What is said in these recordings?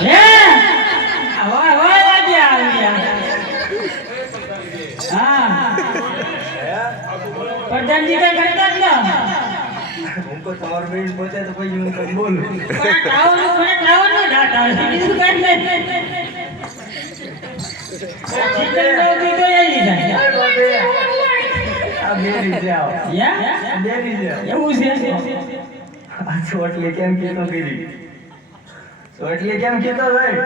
હે? વાહ વાહ લાગ્યા આવ્યા. હા. પ્રધાનજી કઈ કરતા જ હું તો તમારો બેન પોતે તો પછી હું કઈ બોલું મને આવે બીજું કાંઈ નહીં. આવો. એવું છે? આ ચોટલી કેમ કેતો કરી? ચોટલી કેમ કીધો ભાઈ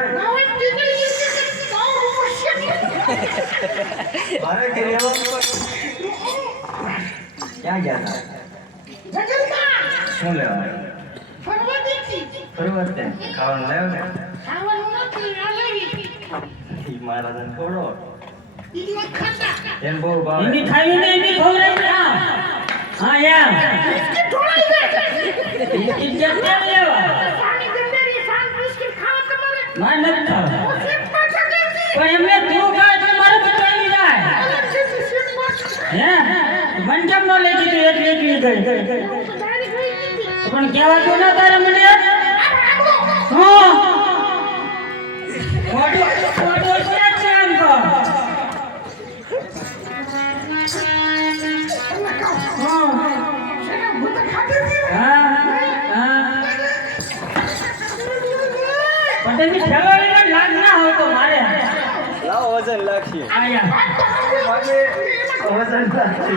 મારે કે રહેવાનું ક્યાં ગયા હતા શું લેવા ફરવા તે ખાવાનું લેવ ને ઈ મહારાજને થોડો એને બહુ ભાવે એની ખાવી ને એની ખવડાવી ને આ. હા યાર ઇજ્જત કેમ લેવા માર નથી પણ એમને તું ખાય તો મારે બચાવી જાય હે? મન કેમ ન લઈ દીધું એટલી એકલી ગઈ. પણ કહેવા તો ના તારે મને. હા. મોટો પટેલની ફેવરિટ લાગ ના હોય તો મારે. લાવો વજન લાગશે. વજન લાગશે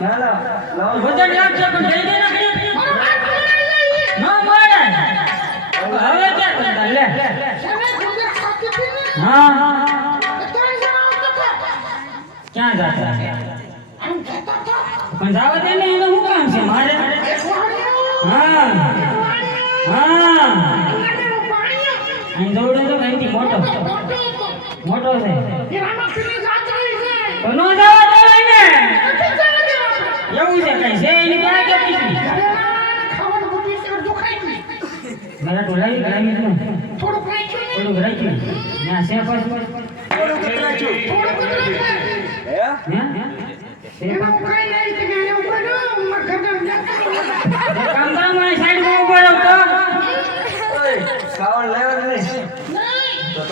ના ના વજન લાગશે પણ દઈ દે ને મળે. હવે લે. હા. ક્યાં જાતા? પણ જાવ દે ને એનું શું કામ છે? મારે? હા. હા. અહીં દોડે તો અહીંથી મોટો. મોટો છે. તો નો જવા ને એવું છે કઈ છે એની પાસે કે પીછી મારા ટોલાઈ ગ્રામી થોડુંક રાખ્યું થોડુંક રાખ્યું. ના છે પાછું. થોડુંક રાખ્યું. હે? હે? એમાં હું કાંઈ નહીં કે મેં એવું કર્યું, મારા ઘરના બધા કામ કામ આ સાઈડમાં ઊભો રહો તો ઓય ખાવાનું લેવા જ નહીં નહીં, તો તમે ખાવ એમ નથી, હું તો કાંઈ નહીં. એમ તો હું તો એમ બે ખો લઈ ખાવું હોય તને ખવડાવું છે? હે ખાવું તો અંદર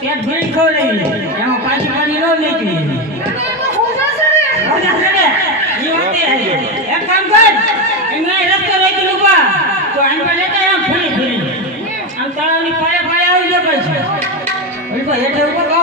પેટ ભરીને ખવડાવી એમાં પાછી પાણી ન નીકળી એમાં એક કામ કર અહીંયા રસ્તો રાખી ઊભા તો આમ પર લેતા આમ ફરી ફરી આમ તળાવની પાળે પાળે આવી જાય પછી હેઠે હેઠે